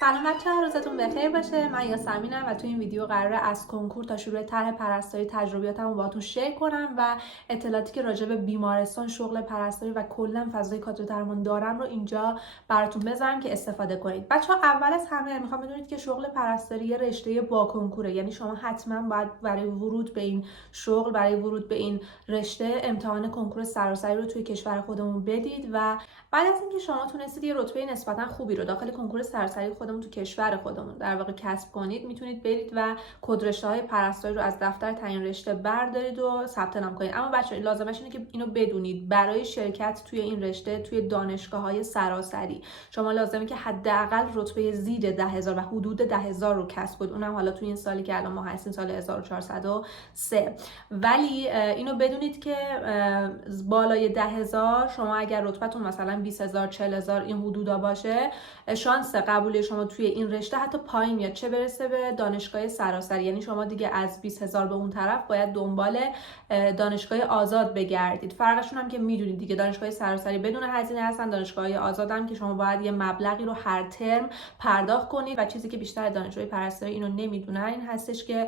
سلام بچه‌ها، روزتون بخیر باشه. من یاسمینم و تو این ویدیو قراره از کنکور تا شروع طرح پرستاری تجربیاتمو باهاتون شیر کنم و اطلاعاتی که راجع به بیمارستان، شغل پرستاری و کلا فضای کادر درمان دارم رو اینجا براتون بذارم که استفاده کنید. بچه‌ها اول از همه میخوام بدونید که شغل پرستاری یه رشته با کنکوره، یعنی شما حتما باید برای ورود به این شغل، برای ورود به این رشته امتحان کنکور سراسری رو توی کشور خودمون بدید و بعد از اینکه شما تونستید یه رتبه نسبتا خوبی رو داخل کنکور سراسری خودمون تو کشور خودمون در واقع کسب کنید، میتونید برید و کدرشته‌های پرستاری رو از دفتر تعیین رشته بردارید و ثبت نام کنید. اما بچه‌ها لازمش اینه که اینو بدونید، برای شرکت توی این رشته توی دانشگاه‌های سراسری شما لازمه که حداقل رتبه زیر 10000 و حدود 10000 رو کسب کنید. اونم حالا توی این سالی که الان ما هستیم سال 1403. ولی اینو بدونید که بالای 10000 شما اگر رتبهتون مثلا 20000 40000 این حدودا باشه، شانس قبول شما توی این رشته حتی پایین میاد، چه برسه به دانشگاه سراسری. یعنی شما دیگه از 20000 به اون طرف باید دنبال دانشگاه آزاد بگردید. فرقشون هم که میدونید دیگه، دانشگاه سراسری بدون هزینه هستن، دانشگاه آزاد هم که شما باید یه مبلغی رو هر ترم پرداخت کنید. و چیزی که بیشتر دانشجوی پرستاری اینو نمیدونن این هستش که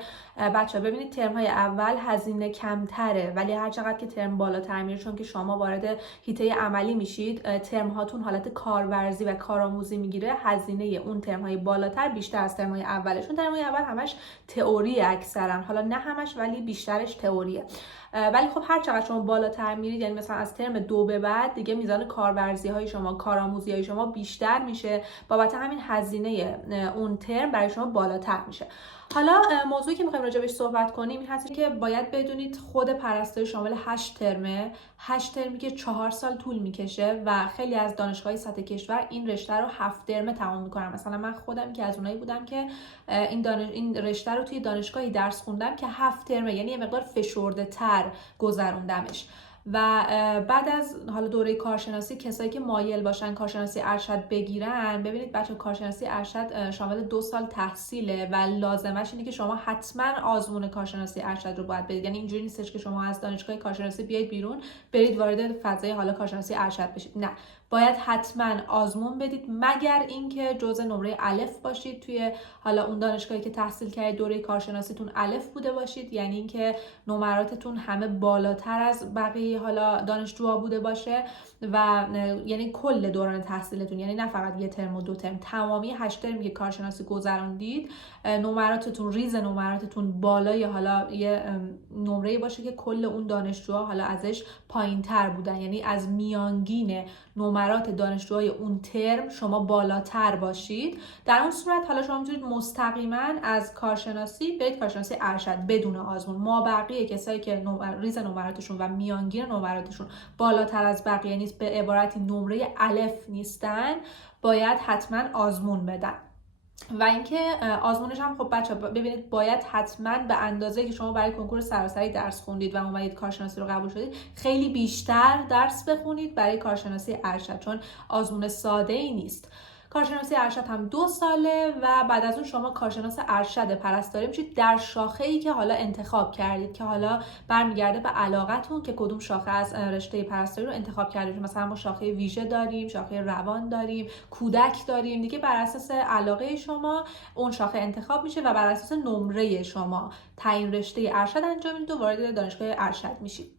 بچه‌ها ببینید ترم‌های اول هزینه کمتره، ولی هر چقدر که ترم بالاتر میره، چون که شما وارد حیطه عملی میشید، ترم هاتون حالت کارورزی و کارآموزی میگیره، هزینه اون ترم های بالاتر بیشتر از ترم های اولش. چون ترم های اول همش تئوری اکثرا، حالا نه همش ولی بیشترش تئوریه. ولی خب هر چقدر شما بالاتر میرید، یعنی مثلا از ترم 2 به بعد، دیگه میزان کارورزی های شما، کارآموزی های شما بیشتر میشه، بابت همین هزینه اون ترم برای شما بالاتر میشه. حالا موضوعی که میخوایم راجع بهش صحبت کنیم این هست که باید بدونید خود پرستاری شامل 8 ترمه، 8 ترمی که 4 سال طول میکشه و خیلی از دانشگاه‌های سطح کشور این رشته رو 7 ترمه تمام میکنن. مثلا من خودم که از اونایی بودم که این رشته رو توی دانشگاهی درس خوندم که 7 ترمه، یعنی یه مقدار فشرده تر گذروندمش. و بعد از حالا دوره کارشناسی، کسایی که مایل باشن کارشناسی ارشد بگیرن، ببینید بچه کارشناسی ارشد شامل 2 سال تحصیله و لازمش اینه که شما حتما آزمون کارشناسی ارشد رو باید بدید. یعنی اینجوری نیستش که شما از دانشگاه کارشناسی بیاید بیرون برید وارد فضای حالا کارشناسی ارشد بشید، نه، باید حتما آزمون بدید، مگر اینکه جزء نمره الف باشید توی حالا اون دانشگاهی که تحصیل کردید، دوره کارشناسیتون الف بوده باشید، یعنی اینکه نمراتتون همه بالاتر از بقیه حالا دانشجوها بوده باشه و یعنی کل دوران تحصیلتون، یعنی نه فقط یه ترم و 2 ترم، تمامی 8 ترمی که کارشناسی گذروندید، نمراتتون، ریز نمراتتون بالای حالا یه نمره باشه که کل اون دانشجوها حالا ازش پایین‌تر بودن، یعنی از میانگین نمرات دانشجوهای اون ترم شما بالاتر باشید. در اون صورت حالا شما میتونید مستقیما از کارشناسی برید کارشناسی ارشد بدون آزمون. ما بقیه کسایی که ریز نمراتشون و میانگین نمراتشون بالاتر از بقیه نیست، به عبارتی نمره الف نیستن، باید حتما آزمون بدن. و اینکه آزمونش هم خب بچه‌ها ببینید باید حتما به اندازه که شما برای کنکور سراسری درس خوندید و اومدید کارشناسی رو قبول شدید، خیلی بیشتر درس بخونید برای کارشناسی ارشد، چون آزمون ساده ای نیست. کارشناسی ارشد هم 2 ساله و بعد از اون شما کارشناس ارشد پرستاری میشید در شاخه‌ای که حالا انتخاب کردید، که حالا برمیگرده به علاقتون که کدوم شاخه از رشته پرستاری رو انتخاب کردید. مثلا ما شاخه ویژه داریم، شاخه روان داریم، کودک داریم، دیگه بر اساس علاقه شما اون شاخه انتخاب میشه و بر اساس نمره شما تعیین رشته ارشد انجام میدید و وارد دانشگاه ارشد میشید.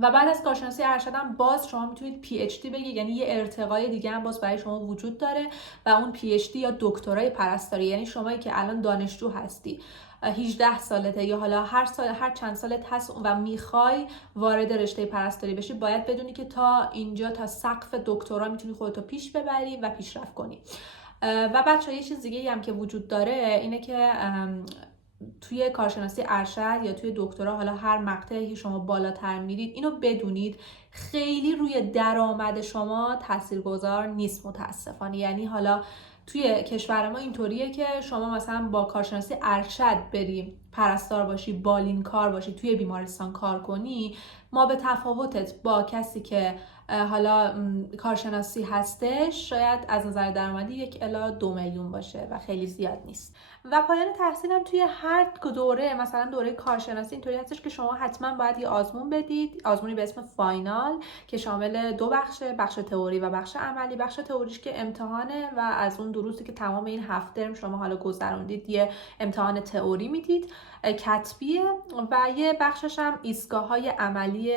و بعد از کارشناسی ارشد هم باز شما میتونید پی اچ دی بگیرید، یعنی یه ارتقای دیگه هم باز برای شما وجود داره و اون پی اچ دی یا دکترای پرستاری. یعنی شمایی که الان دانشجو هستی، 18 سالته یا حالا هر چند سالت هست و میخوای وارد رشته پرستاری بشی، باید بدونی که تا اینجا، تا سقف دکترا میتونی خودتو پیش ببری و پیشرفت کنی. و بچه‌ها یه چیز دیگه هم که وجود داره اینه که توی کارشناسی ارشد یا توی دکترا، حالا هر مقطعی که شما بالاتر میرید، اینو بدونید خیلی روی درآمد شما تاثیرگذار نیست متاسفانه. یعنی حالا توی کشور ما اینطوریه که شما مثلا با کارشناسی ارشد بری پرستار باشی، بالین کار باشی، توی بیمارستان کار کنی، ما به تفاوتت با کسی که حالا کارشناسی هستش شاید از نظر درآمدی 1 الی 2 میلیون باشه و خیلی زیاد نیست. و پایان تحصیلم توی هر دوره، مثلا دوره کارشناسی اینطوری هستش که شما حتما باید یه آزمون بدید، آزمونی به اسم فاینال که شامل 2 بخشه، بخش تئوری و بخش عملی. بخش تئوریش که امتحانه و از اون دروسی که تمام این 7 ترم شما حالا گذروندید یه امتحان تئوری میدید کتبیه، و یه بخشش هم ایستگاه‌های عملی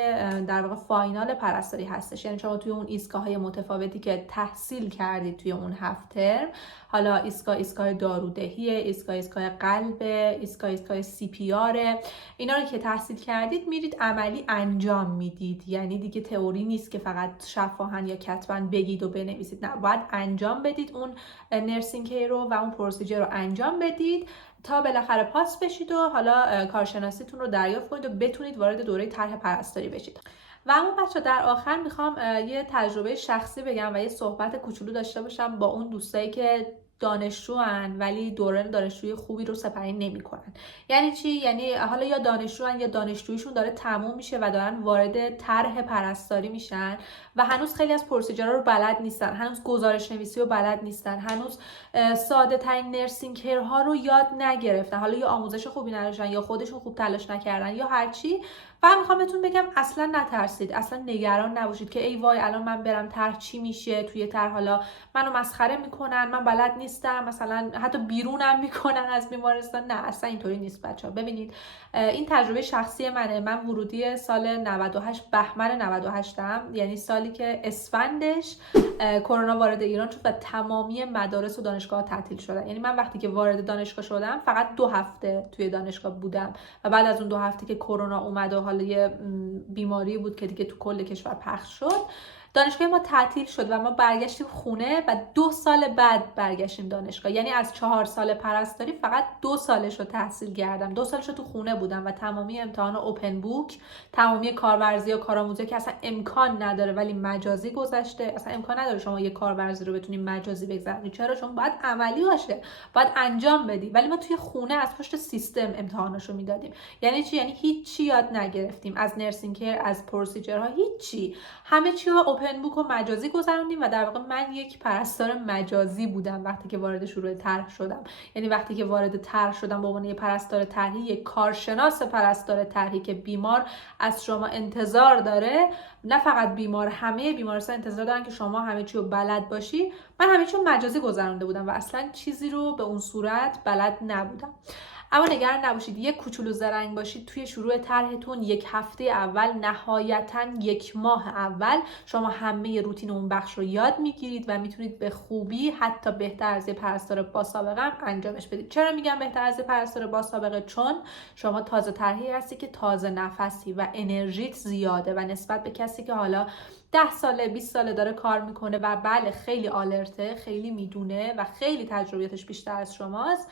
در واقع فاینال پرستاری هستش. یعنی شما توی اون ایستگاه‌های متفاوتی که تحصیل کردید توی اون 7 ترم، حالا ایستگاه دارودهی، ایستگاه قلب، ایستگاه CPR، اینا رو که تحصیل کردید میرید عملی انجام میدید. یعنی دیگه تئوری نیست که فقط شفاهن یا کتباً بگید و بنویسید، نه، باید انجام بدید اون نرسینگ کیر رو و اون پروسیجر رو انجام بدید تا بالاخره پاس بشید و حالا کارشناسیتون رو دریافت کنید و بتونید وارد دوره طرح پرستاری بشید. و اما بچه در آخر میخوام یه تجربه شخصی بگم و یه صحبت کوچولو داشته باشم با اون دوستایی که دانشجوان ولی دوران دانشجویی خوبی رو سپری نمیکنن. یعنی چی؟ یعنی حالا یا دانشجوان یا دانشجوییشون داره تموم میشه و دارن وارد طرح پرستاری میشن و هنوز خیلی از پروسیجرها رو بلد نیستن، هنوز گزارش نویسی رو بلد نیستن، هنوز ساده ترین نرسینگ کیر ها رو یاد نگرفتن، حالا یا آموزش خوبی نداشتن یا خودشون خوب تلاش نکردن یا هر چی. و میخوام بهتون بگم اصلا نترسید، اصلا نگران نباشید که ای وای الان من برم طرح چی میشه توی طرح، حالا منو مسخره میکنن، من بلد نیستم، مثلا حتی بیرونم میکنن از بیمارستان. نه، اصلا اینطوری نیست بچه‌ها. ببینید این تجربه شخصی منه. من ورودی سال 98 بهمن 98م، یعنی سالی که اسفندش کرونا وارد ایران شد و تمامی مدارس و دانشگاه تعطیل شدن. یعنی من وقتی که وارد دانشگاه شدم فقط 2 هفته توی دانشگاه بودم و بعد از اون 2 هفته که کرونا اومد و حالا یه بیماری بود که دیگه تو کل کشور پخش شد، دانشگاه ما تعطیل شد و ما برگشتیم خونه و 2 سال بعد برگشتیم دانشگاه. یعنی از 4 سال پرستاری فقط 2 سالش رو تحصیل کردم، 2 سالش رو تو خونه بودم و تمامی امتحان اوپن بوک، تمامی کارورزی و کارآموزی که اصلا امکان نداره ولی مجازی گذشته. اصلا امکان نداره شما یه کارورزی رو بتونی مجازی بگذرونی. چرا؟ چون باید عملی باشه، باید انجام بدی، ولی ما توی خونه از پشت سیستم امتحاناشو میدادیم. یعنی چی؟ یعنی هیچ یاد نگرفتیم از نرسینگ کیر، از پروسیجرها، هیچی. همه چی رو اوپن بوک و مجازی گذروندیم و در واقع من یک پرستار مجازی بودم وقتی که وارد شروع طرح شدم. یعنی وقتی که وارد طرح شدم به عنوان یک پرستار طرحی، یک کارشناس پرستار طرحی که بیمار از شما انتظار داره، نه فقط بیمار، همه بیمارستان انتظار دارن که شما همه چی رو بلد باشی. من همه چی رو مجازی گذرونده بودم و اصلا چیزی رو به اون صورت بلد نبودم. اما نگران نباشید، یک کوچولو زرنگ باشید توی شروع طرحتون، 1 هفته اول، نهایتاً 1 ماه اول شما همه روتین اون بخش رو یاد میگیرید و میتونید به خوبی، حتی بهتر از یه پرستار با سابقه هم انجامش بدید. چرا میگم بهتر از یه پرستار با سابقه؟ چون شما تازه طرحی هستی که تازه نفسی و انرژیت زیاده و نسبت به کسی که حالا 10 ساله 20 ساله داره کار میکنه و بله خیلی آلرته، خیلی میدونه و خیلی تجربیاتش بیشتر از شماست،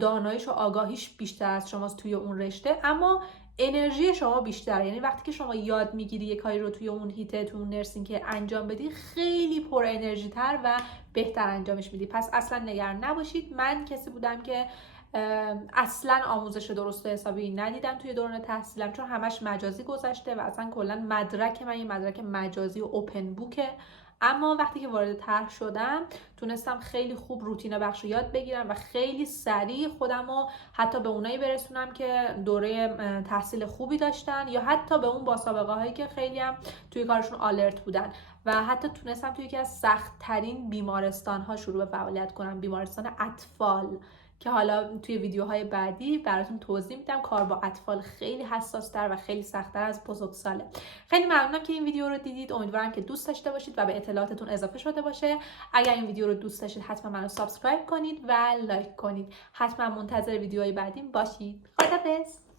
داناییش و آگاهیش بیشتر از شماست توی اون رشته، اما انرژی شما بیشتره. یعنی وقتی که شما یاد میگیری یک کاری رو توی اون هیته، توی اون نرسینگ که انجام بدی، خیلی پر انرژی تر و بهتر انجامش میدی. پس اصلا نگران نباشید. من کسی بودم که اصلا آموزش درست و حسابی ندیدم توی دوران تحصیلم، چون همش مجازی گذشته و اصلا کلا مدرک من یه مدرک مجازی و اوپن بوکه. اما وقتی که وارد طرح شدم تونستم خیلی خوب روتین بخش رو یاد بگیرم و خیلی سریع خودم رو حتی به اونایی برسونم که دوره تحصیل خوبی داشتن یا حتی به اون با سابقه هایی که خیلی هم توی کارشون آلرت بودن و حتی تونستم توی یکی از سخت ترین بیمارستان ها شروع به فعالیت کنم، بیمارستان اطفال، که حالا توی ویدیوهای بعدی براتون توضیح میدم. کار با اطفال خیلی حساس‌تر و خیلی سخت‌تر از بزرگساله. خیلی ممنونم که این ویدیو رو دیدید. امیدوارم که دوست داشته باشید و به اطلاعاتتون اضافه شده باشه. اگر این ویدیو رو دوست داشتید حتما منو سابسکرایب کنید و لایک کنید. حتما منتظر ویدیوهای بعدی باشید. خداحافظ.